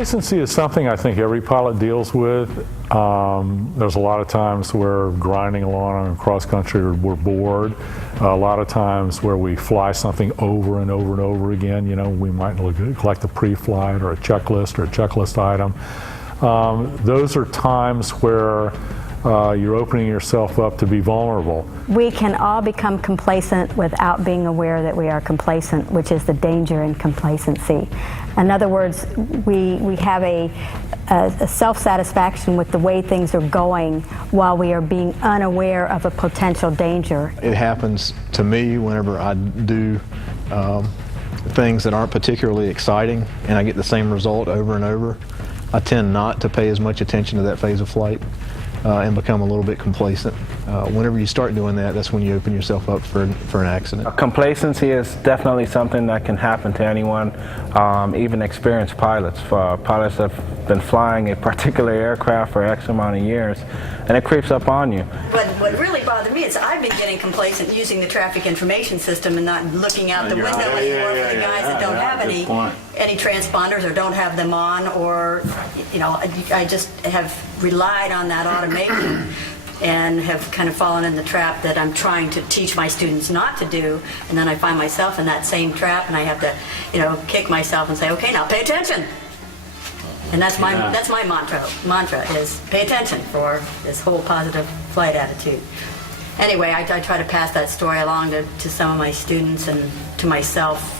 complacency is something I think every pilot deals with. There's a lot of times where grinding along on cross country we're bored. A lot of times where we fly something over and over and over again. You know, we might collect a pre-flight or a checklist item. Those are times where you're opening yourself up to be vulnerable. We can all become complacent without being aware that we are complacent, which is the danger in complacency. In other words, we have a self-satisfaction with the way things are going while we are being unaware of a potential danger. It happens to me whenever I do things that aren't particularly exciting and I get the same result over and over. I tend not to pay as much attention to that phase of flight and become a little bit complacent. Whenever you start doing that, that's when you open yourself up for an accident. Complacency is definitely something that can happen to anyone, even experienced pilots. Pilots that have been flying a particular aircraft for X amount of years, and it creeps up on you. But what really bothered me is I've been getting complacent using the traffic information system and not looking out the window anymore for the guys that don't have any transponders or don't have them on, or, you know, I just have relied on that automation and have kind of fallen in the trap that I'm trying to teach my students not to do, and then I find myself in that same trap, and I have to, you know, kick myself and say, okay, now pay attention. And that's my mantra is pay attention for this whole positive flight attitude. Anyway, I try to pass that story along to some of my students and to myself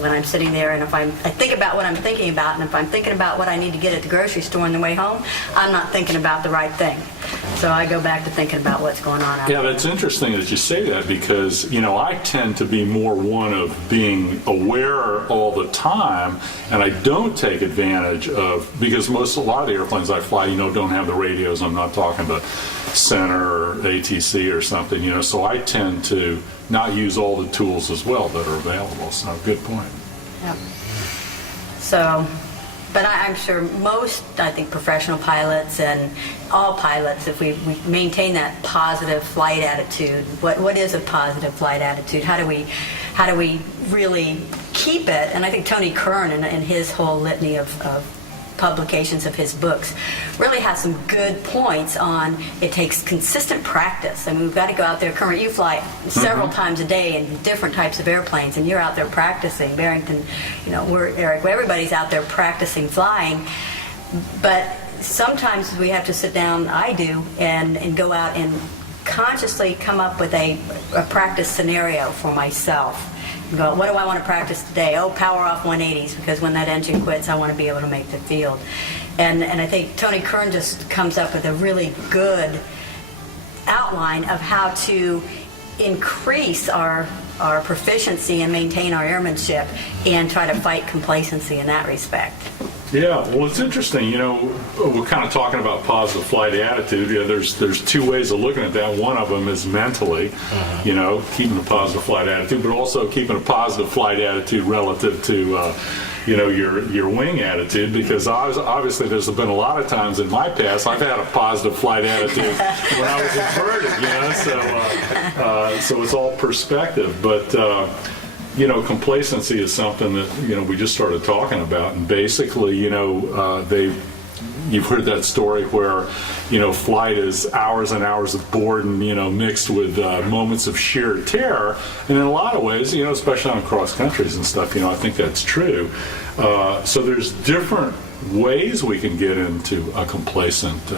when I'm sitting there, and if I think about what I'm thinking about, and if I'm thinking about what I need to get at the grocery store on the way home, I'm not thinking about the right thing. So I go back to thinking about what's going on out there. Yeah, that's interesting that you say that, because, you know, I tend to be more one of being aware all the time, and I don't take advantage of, because a lot of the airplanes I fly, you know, don't have the radios. I'm not talking to Center or ATC or something, you know, so I tend to not use all the tools as well that are available. So good point. Yep. So, but I'm sure most, I think, professional pilots and all pilots, if we maintain that positive flight attitude, what is a positive flight attitude? How do we really keep it? And I think Tony Kern in his whole litany of publications of his books really has some good points on it takes consistent practice. I mean, we've got to go out there. Kern, you fly several times a day in different types of airplanes, and you're out there practicing. Barrington, you know, Eric, everybody's out there practicing flying, but sometimes we have to sit down, I do, and go out and consciously come up with a practice scenario for myself. Go, what do I want to practice today? Oh, power off 180s, because when that engine quits, I want to be able to make the field. And I think Tony Kern just comes up with a really good outline of how to increase our proficiency and maintain our airmanship and try to fight complacency in that respect. Yeah, well, it's interesting. You know, we're kind of talking about positive flight attitude. Yeah, there's two ways of looking at that. One of them is mentally, you know, keeping a positive flight attitude, but also keeping a positive flight attitude relative to, you know, your wing attitude. Because obviously, there's been a lot of times in my past I've had a positive flight attitude when I was inverted. You know, so it's all perspective, but. You know, complacency is something that, you know, we just started talking about, and basically, you know, you've heard that story where, you know, flight is hours and hours of boredom, you know, mixed with moments of sheer terror, and in a lot of ways, you know, especially on cross countries and stuff, you know, I think that's true. So there's different ways we can get into a complacent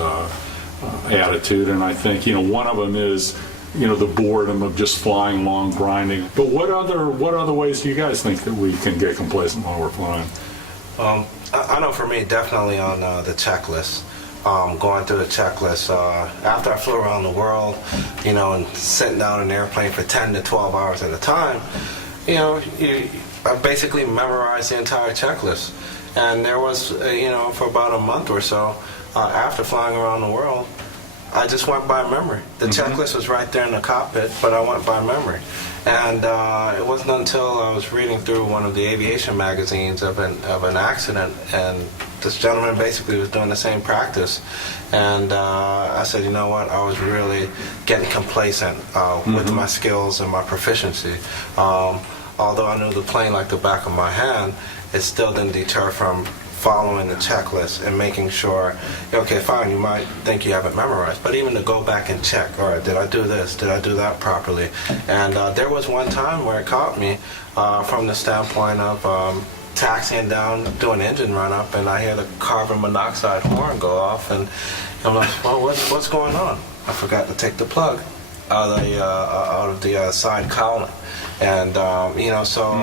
attitude, and I think, you know, one of them is, you know, the boredom of just flying along, grinding. But what other ways do you guys think that we can get complacent while we're flying? I know for me, definitely on the checklist. Going through the checklist. After I flew around the world, you know, and sitting down in an airplane for 10 to 12 hours at a time, you know, I basically memorized the entire checklist. And there was, you know, for about a month or so, after flying around the world, I just went by memory. The checklist was right there in the cockpit, but I went by memory. And it wasn't until I was reading through one of the aviation magazines of an accident, and this gentleman basically was doing the same practice. And I said, you know what, I was really getting complacent with my skills and my proficiency. Although I knew the plane like the back of my hand, it still didn't deter from following the checklist and making sure, okay, fine, you might think you have it memorized, but even to go back and check, all right, did I do this? Did I do that properly? And there was one time where it caught me from the standpoint of taxiing down, doing engine run up, and I hear the carbon monoxide horn go off, and I'm like, well, what's going on? I forgot to take the plug out of the side cowling. And so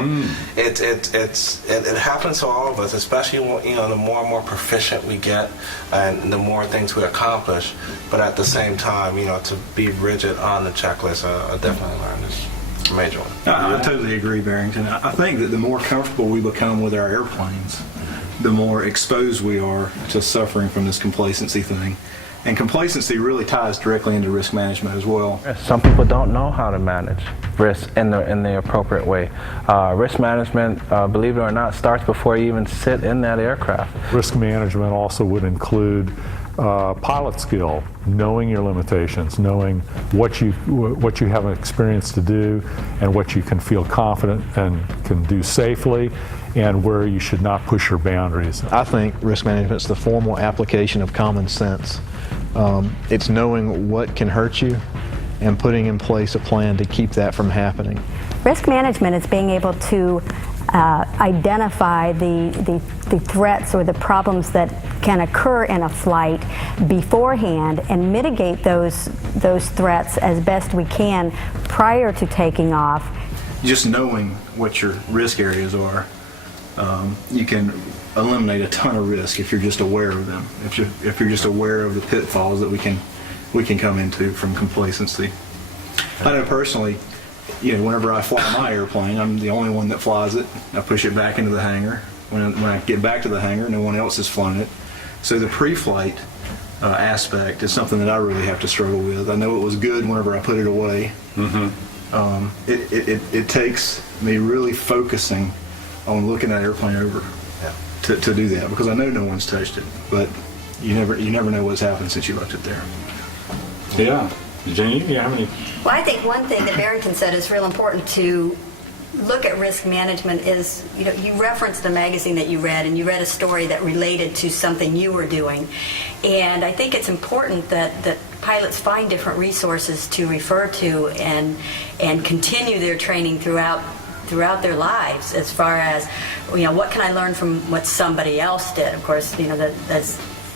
it happens to all of us, especially the more and more proficient we get, and the more things we accomplish. But at the same time, to be rigid on the checklist, I definitely learned this major one. I totally agree, Barrington. I think that the more comfortable we become with our airplanes, the more exposed we are to suffering from this complacency thing. And complacency really ties directly into risk management as well. Some people don't know how to manage risk in the appropriate way. Risk management, believe it or not, starts before you even sit in that aircraft. Risk management also would include pilot skill, knowing your limitations, knowing what you have experience to do and what you can feel confident and can do safely, and where you should not push your boundaries. I think risk management is the formal application of common sense. It's knowing what can hurt you and putting in place a plan to keep that from happening. Risk management is being able to identify the threats or the problems that can occur in a flight beforehand and mitigate those threats as best we can prior to taking off. Just knowing what your risk areas are, you can eliminate a ton of risk if you're just aware of them. If you're just aware of the pitfalls that we can come into from complacency. I know personally, whenever I fly my airplane, I'm the only one that flies it. I push it back into the hangar. When I get back to the hangar, no one else has flown it. So the pre-flight aspect is something that I really have to struggle with. I know it was good whenever I put it away. Mm-hmm. It takes me really focusing on looking that airplane over to do that, because I know no one's touched it, but you never know what's happened since you left it there. Yeah. Jane, you have any? Well, I think one thing that Barrington said is real important to look at risk management is, you referenced the magazine that you read, and you read a story that related to something you were doing. And I think it's important that pilots find different resources to refer to and continue their training throughout their lives, as far as, what can I learn from what somebody else did. Of course,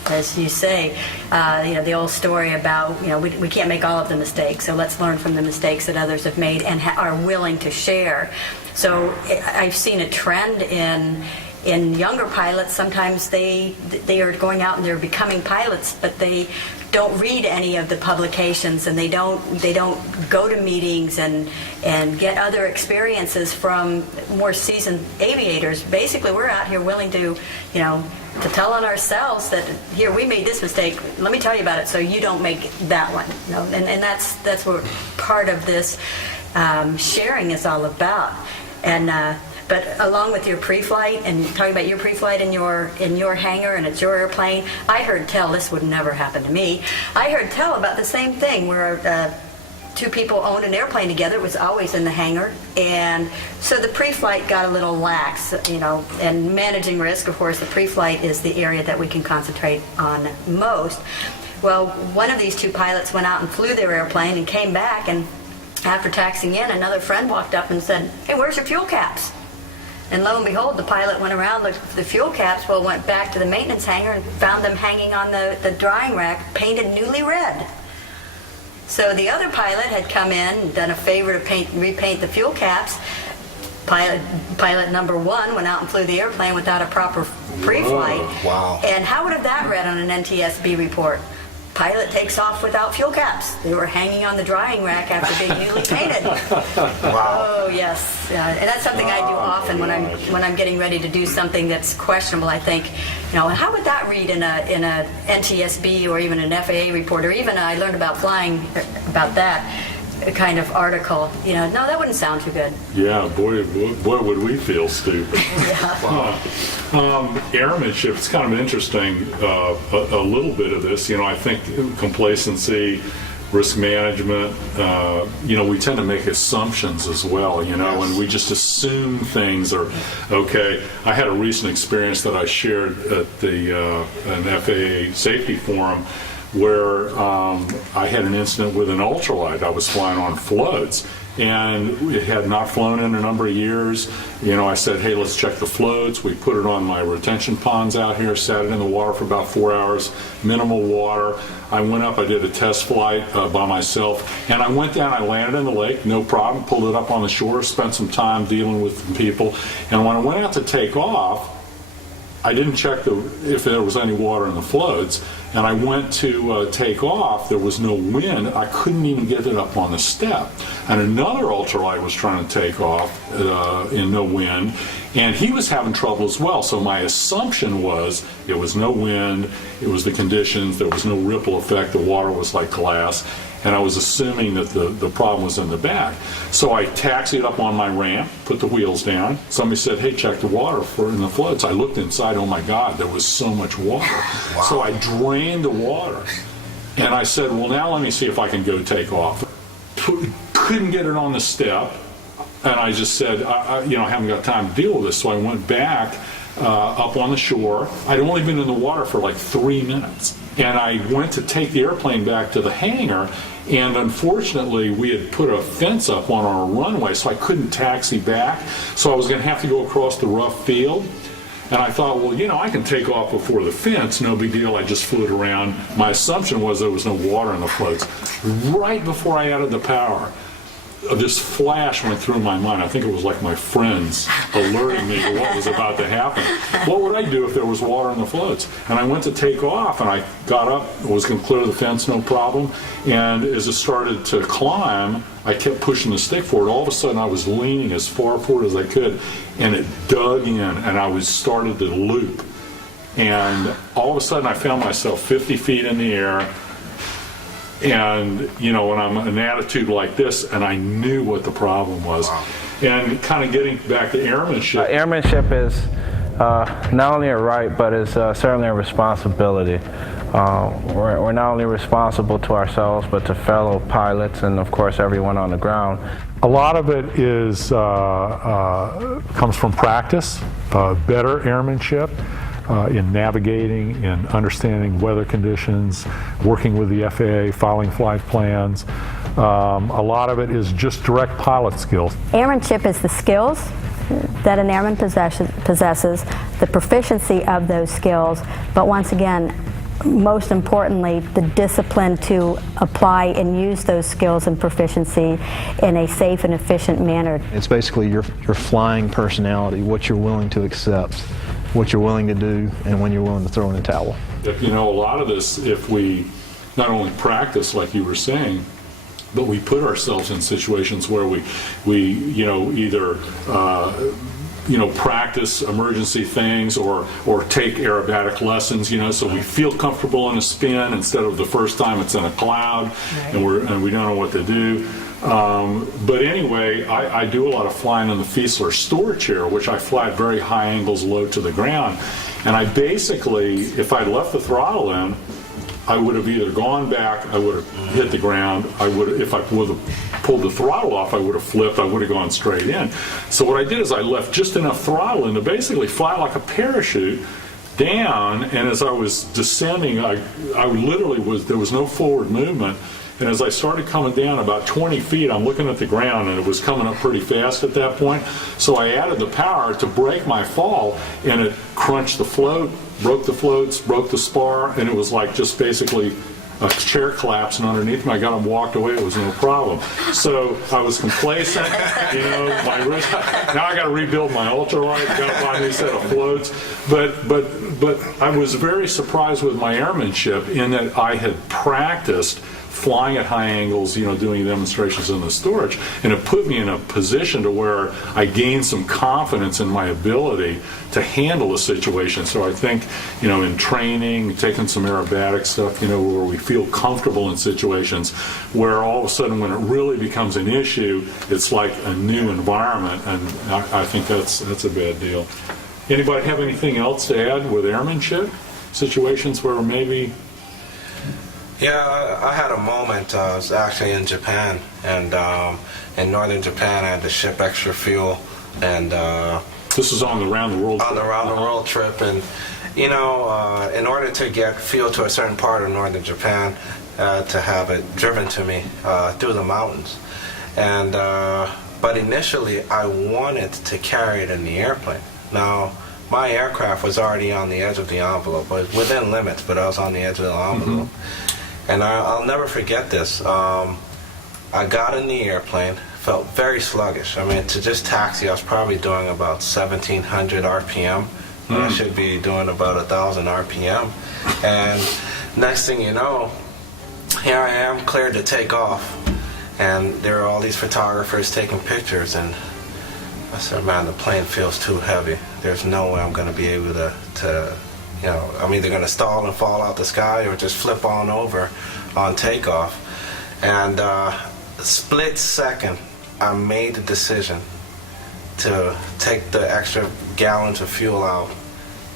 as you say, the old story about, we can't make all of the mistakes, so let's learn from the mistakes that others have made and are willing to share. So I've seen a trend in younger pilots. Sometimes they are going out and they're becoming pilots, but they don't read any of the publications, and they don't go to meetings and get other experiences from more seasoned aviators. Basically, we're out here willing to tell on ourselves that, here, we made this mistake, let me tell you about it so you don't make that one. And that's what part of this sharing is all about. And but along with your pre-flight and talking about your pre-flight in your hangar, and it's your airplane, I heard tell, this would never happen to me, I heard tell about the same thing where two people owned an airplane together. It was always in the hangar, and so the pre-flight got a little lax, and managing risk, of course, the pre-flight is the area that we can concentrate on most. Well, one of these two pilots went out and flew their airplane and came back, and after taxiing in, another friend walked up and said, "Hey, where's your fuel caps?" And lo and behold, the pilot went around, looked for the fuel caps, went back to the maintenance hangar and found them hanging on the drying rack, painted newly red. So the other pilot had come in and done a favor to repaint the fuel caps. Pilot number one went out and flew the airplane without a proper pre-flight. Whoa, wow. And how would have that read on an NTSB report? Pilot takes off without fuel caps. They were hanging on the drying rack after being newly painted. Wow. Oh yes, and that's something I do often when I'm getting ready to do something that's questionable. I think, how would that read in a NTSB or even an FAA report, or even I learned about flying about that kind of article. No, that wouldn't sound too good. Yeah, boy, would we feel stupid. Yeah. Airmanship, it's kind of interesting, a little bit of this. I think complacency risk management. We tend to make assumptions as well, and we just assume things are okay. I had a recent experience that I shared at an FAA safety forum where I had an incident with an ultralight. I was flying on floats, and it had not flown in a number of years. I said, hey, let's check the floats. We put it on my retention ponds out here, sat it in the water for about 4 hours, minimal water. I went up, I did a test flight by myself, and I went down, I landed in the lake, no problem, pulled it up on the shore, spent some time dealing with the people, and when I went out to take off, I didn't check if there was any water in the floats, and I went to take off. There was no wind. I couldn't even get it up on the step. And another ultralight was trying to take off in no wind, and he was having trouble as well. So my assumption was it was no wind, it was the conditions, there was no ripple effect, the water was like glass, and I was assuming that the problem was in the back. So I taxied up on my ramp, put the wheels down. Somebody said, hey, check the water in the floats. I looked inside, oh my God, there was so much water. Wow. So I drained the water, and I said, well, now let me see if I can go take off. Couldn't get it on the step, and I just said, I haven't got time to deal with this. So I went back up on the shore. I'd only been in the water for like 3 minutes. And I went to take the airplane back to the hangar, and unfortunately we had put a fence up on our runway, so I couldn't taxi back. So I was going to have to go across the rough field. And I thought, well, I can take off before the fence, no big deal. I just flew it around. My assumption was there was no water in the floats. Right before I added the power, this flash went through my mind. I think it was like my friends alerting me to what was about to happen. What would I do if there was water in the floats? And I went to take off, and I got up, was going to clear the fence, no problem. And as it started to climb, I kept pushing the stick forward. All of a sudden, I was leaning as far forward as I could, and it dug in, and I started to loop. And all of a sudden, I found myself 50 feet in the air. And, when I'm in an attitude like this, and I knew what the problem was. Wow. And kind of getting back to airmanship. Airmanship is not only a right, but it's certainly a responsibility. We're not only responsible to ourselves, but to fellow pilots and, of course, everyone on the ground. A lot of it is comes from practice, better airmanship. In navigating, in understanding weather conditions, working with the FAA, following flight plans. A lot of it is just direct pilot skills. Airmanship is the skills that an airman possesses, the proficiency of those skills, but once again, most importantly, the discipline to apply and use those skills and proficiency in a safe and efficient manner. It's basically your flying personality, what you're willing to accept, what you're willing to do, and when you're willing to throw in the towel. A lot of this, if we not only practice, like you were saying, but we put ourselves in situations where we either practice emergency things or take aerobatic lessons, so we feel comfortable in a spin instead of the first time it's in a cloud, right. and we don't know what to do. But anyway, I do a lot of flying in the Fiesler store chair, which I fly at very high angles, low to the ground. And I basically, if I'd left the throttle in, I would have either gone back, I would have hit the ground, if I would have pulled the throttle off, I would have flipped, I would have gone straight in. So what I did is I left just enough throttle in to basically fly like a parachute down, and as I was descending, I literally there was no forward movement. And as I started coming down about 20 feet, I'm looking at the ground, and it was coming up pretty fast at that point. So I added the power to break my fall, and it crunched the float, broke the floats, broke the spar, and it was like just basically a chair collapsing underneath me. I got him, walked away, it was no problem. So I was complacent, my wrist. Now I got to rebuild my ultralight, got to buy a new set of floats. But I was very surprised with my airmanship in that I had practiced flying at high angles, doing demonstrations in the storage, and it put me in a position to where I gained some confidence in my ability to handle a situation. So I think, in training, taking some aerobatic stuff, where we feel comfortable in situations where all of a sudden when it really becomes an issue, it's like a new environment, and I think that's a bad deal. Anybody have anything else to add with airmanship? Situations where maybe Yeah, I had a moment. I was actually in Japan, and in northern Japan, I had to ship extra fuel, and This is on the round the world. on the round the world trip. And you know, in order to get fuel to a certain part of northern Japan, to have it driven to me through the mountains, and but initially I wanted to carry it in the airplane. Now, my aircraft was already on the edge of the envelope, but within limits, but I was on the edge of the envelope. And I'll never forget this. I got in the airplane, felt very sluggish. I mean, to just taxi, I was probably doing about 1,700 RPM. And I should be doing about 1,000 RPM. And next thing you know, here I am, cleared to take off. And there are all these photographers taking pictures. And I said, man, the plane feels too heavy. There's no way I'm going to be able to, you know, I'm either going to stall and fall out the sky or just flip on over on takeoff. And split second, I made the decision to take the extra gallons of fuel out,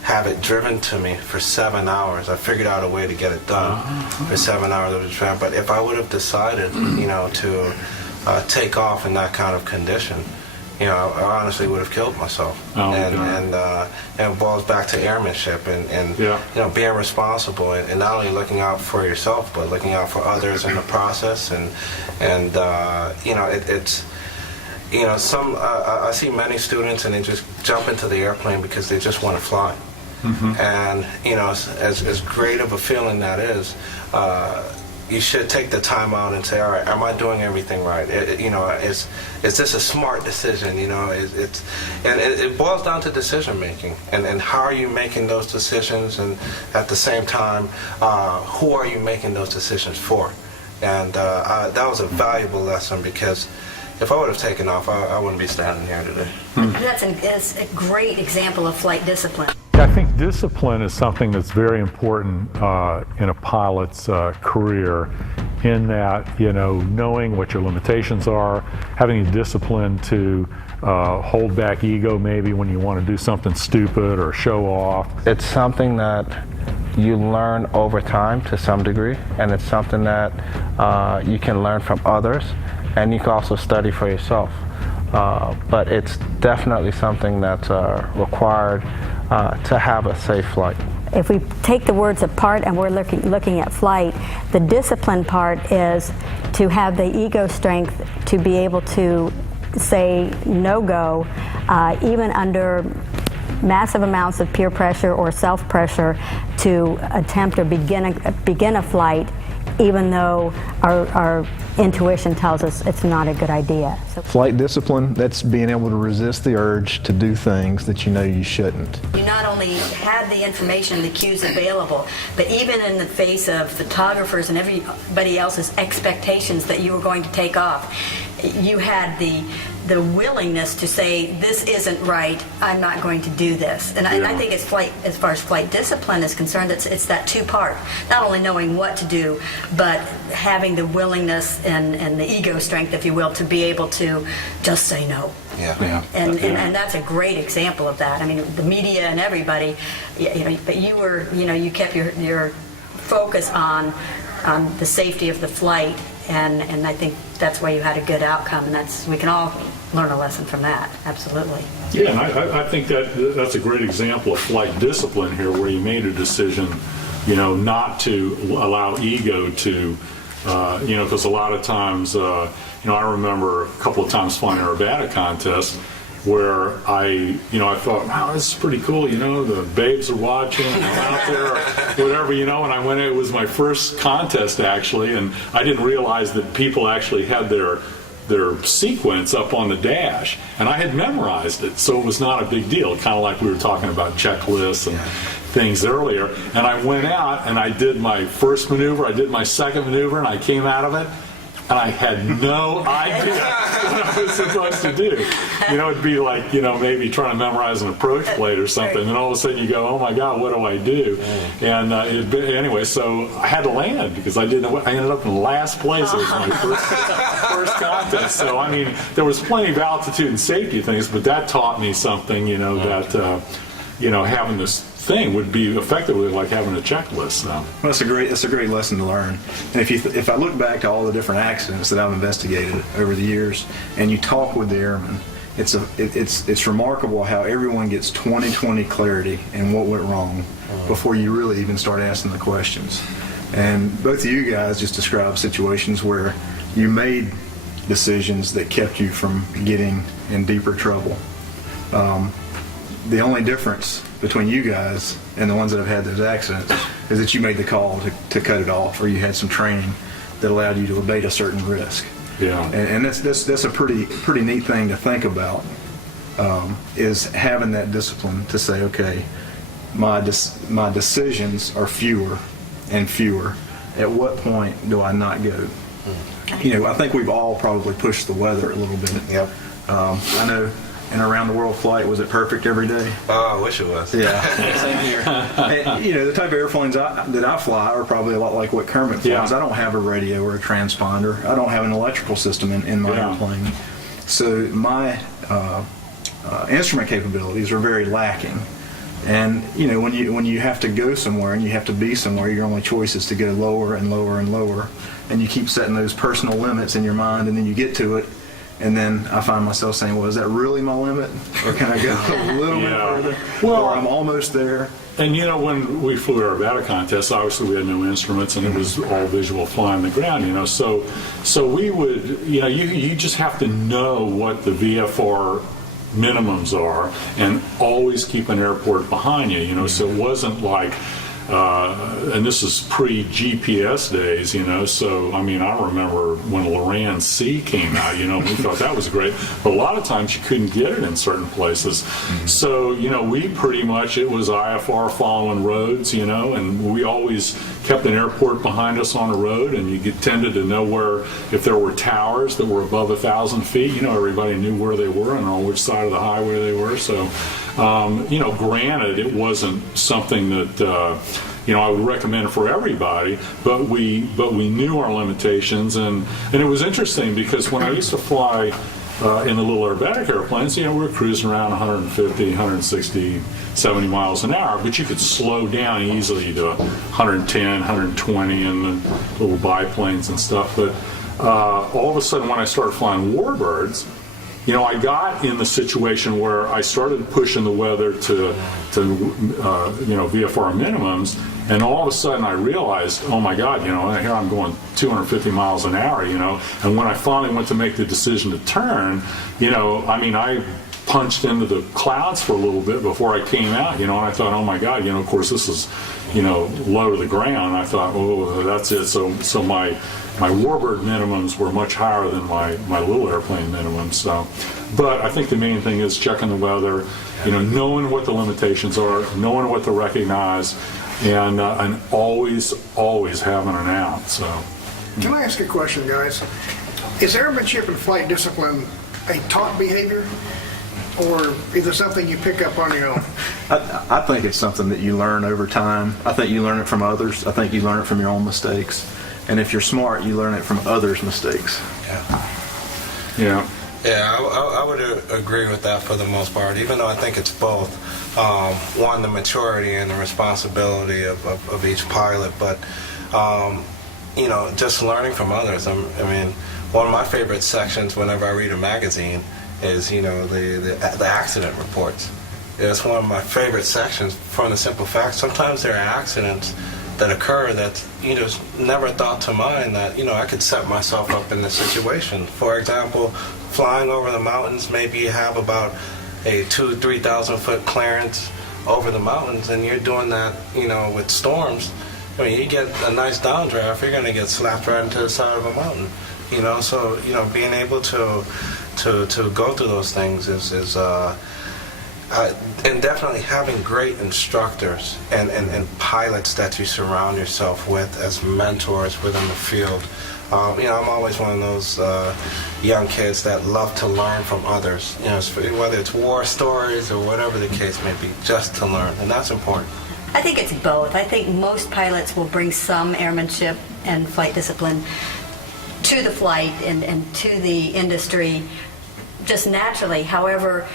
have it driven to me for 7 hours. I figured out a way to get it done for 7 hours of the trip. But if I would have decided, you know, to take off in that kind of condition, you know, I honestly would have killed myself. And it boils back to airmanship and you know, being responsible and not only looking out for yourself, but looking out for others in the process. And you know, it's, you know, I see many students and they just jump into the airplane because they just want to fly. And you know, as great of a feeling that is, you should take the time out and say, all right, am I doing everything right? You know, is this a smart decision? You know, it boils down to decision making, and how are you making those decisions, and at the same time, who are you making those decisions for? And that was a valuable lesson, because if I would have taken off, I wouldn't be standing here today. That's a great example of flight discipline. I think discipline is something that's very important in a pilot's career, in that, you know, knowing what your limitations are, having the discipline to hold back ego maybe when you want to do something stupid or show off. It's something that you learn over time to some degree, and it's something that you can learn from others, and you can also study for yourself. But it's definitely something that's required to have a safe flight. If we take the words apart and we're looking at flight, the discipline part is to have the ego strength to be able to say no-go, even under massive amounts of peer pressure or self-pressure, to attempt or begin a flight, even though our intuition tells us it's not a good idea. So Flight discipline, that's being able to resist the urge to do things that you know you shouldn't. You not only had the information, the cues available, but even in the face of photographers and everybody else's expectations that you were going to take off, you had the willingness to say, this isn't right, I'm not going to do this. And I think as far as flight discipline is concerned, it's that two-part. Not only knowing what to do, but having the willingness and the ego strength, if you will, to be able to just say no. And that's a great example of that. I mean, the media and everybody, you know, but you were, you know, you kept your focus on the safety of the flight, and I think that's why you had a good outcome, and we can all learn a lesson from that. Absolutely. Yeah, and I think that's a great example of flight discipline here, where you made a decision, you know, not to allow ego to, you know, because a lot of times, you know, I remember a couple of times flying aerobatic contests where I thought, wow, this is pretty cool, you know, the babes are watching, I'm out there, or whatever, you know, and I went, it was my first contest actually, and I didn't realize that people actually had their sequence up on the dash, and I had memorized it, so it was not a big deal, kind of like we were talking about checklists and things earlier. And I went out and I did my first maneuver, I did my second maneuver, and I came out of it, and I had no idea what I was supposed to do. You know, it'd be like, you know, maybe trying to memorize an approach plate or something, and all of a sudden you go, oh my God, what do I do? And anyway, so I had to land, because I didn't know what, I ended up in last place. It was my first contest. So, I mean, there was plenty of altitude and safety things, but that taught me something, you know, that, you know, having this thing would be effectively like having a checklist. So. Well, it's a great lesson to learn. And if I look back to all the different accidents that I've investigated over the years, and you talk with the airmen, it's remarkable how everyone gets 20/20 clarity in what went wrong before you really even start asking the questions. And both of you guys just described situations where you made decisions that kept you from getting in deeper trouble. The only difference between you guys and the ones that have had those accidents is that you made the call to cut it off, or you had some training that allowed you to abate a certain risk. Yeah. And that's a pretty neat thing to think about, is having that discipline to say, okay, my decisions are fewer and fewer. At what point do I not go? I think we've all probably pushed the weather a little bit. Yep. I know an around the world flight, was it perfect every day? Oh, I wish it was. Yeah. Same here. And, the type of airplanes that I fly are probably a lot like what Kermit flies. Yeah. I don't have a radio or a transponder. I don't have an electrical system in my airplane. So my instrument capabilities are very lacking. And when you have to go somewhere and you have to be somewhere, your only choice is to go lower and lower and lower, and you keep setting those personal limits in your mind, and then you get to it, and then I find myself saying, well, is that really my limit, or can I go a little bit further? Well, or I'm almost there. And when we flew our Aerobatic contest, obviously we had no instruments, and it was all visual flying the ground. So we would, you just have to know what the VFR minimums are, and always keep an airport behind you. So it wasn't like, and this is pre-GPS days, so I remember when Loran C came out, we thought that was great, but a lot of times you couldn't get it in certain places. So, we pretty much, it was IFR following roads, and we always kept an airport behind us on the road, and you tended to know where, if there were towers that were above 1,000 feet, everybody knew where they were and on which side of the highway they were. So, granted, it wasn't something that, I would recommend for everybody, but we knew our limitations, and it was interesting because when I used to fly in the little aerobatic airplanes, we were cruising around 150, 160, 70 miles an hour, but you could slow down easily to 110, 120 in the little biplanes and stuff. But all of a sudden, when I started flying warbirds, I got in the situation where I started pushing the weather to VFR minimums, and all of a sudden I realized, oh my God, here I'm going 250 miles an hour, and when I finally went to make the decision to turn, I punched into the clouds for a little bit before I came out, and I thought, oh my God, of course this is, low to the ground. I thought, oh, that's it. So my warbird minimums were much higher than my little airplane minimums. So, but I think the main thing is checking the weather, knowing what the limitations are, knowing what to recognize, and always having an out. So, can I ask a question, guys? Is airmanship and flight discipline a taught behavior, or is it something you pick up on your own? I think it's something that you learn over time. I think you learn it from others. I think you learn it from your own mistakes. And if you're smart, you learn it from others' mistakes. Yeah, I would agree with that for the most part, even though I think it's both. One, the maturity and the responsibility of each pilot, but, just learning from others. One of my favorite sections whenever I read a magazine is, the accident reports. It's one of my favorite sections from the simple fact, sometimes there are accidents that occur that never thought to mind that I could set myself up in this situation. For example, flying over the mountains, maybe you have about a 2,000-3,000 foot clearance over the mountains, and you're doing that with storms. You get a nice downdraft, you're going to get slapped right into the side of a mountain. So being able to go through those things is and definitely having great instructors and pilots that you surround yourself with as mentors within the field. I'm always one of those young kids that love to learn from others, whether it's war stories or whatever the case may be, just to learn, and that's important. I think it's both. I think most pilots will bring some airmanship and flight discipline to the flight and to the industry just naturally. However,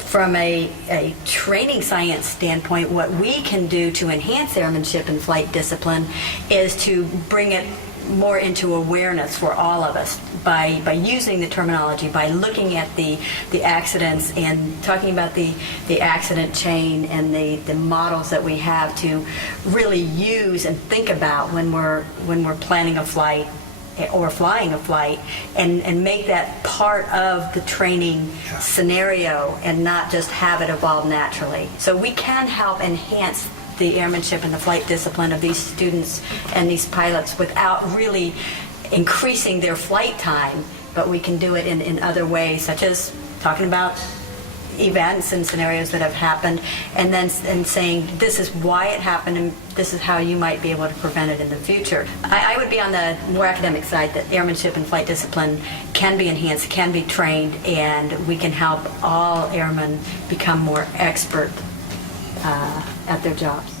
from a training science standpoint, what we can do to enhance airmanship and flight discipline is to bring it more into awareness for all of us by using the terminology, by looking at the accidents and talking about the accident chain and the models that we have to really use and think about when we're planning a flight or flying a flight, and make that part of the training scenario and not just have it evolve naturally. So we can help enhance the airmanship and the flight discipline of these students and these pilots without really increasing their flight time, but we can do it in other ways, such as talking about events and scenarios that have happened, and saying this is why it happened and this is how you might be able to prevent it in the future. I would be on the more academic side that airmanship and flight discipline can be enhanced, can be trained, and we can help all airmen become more expert at their jobs.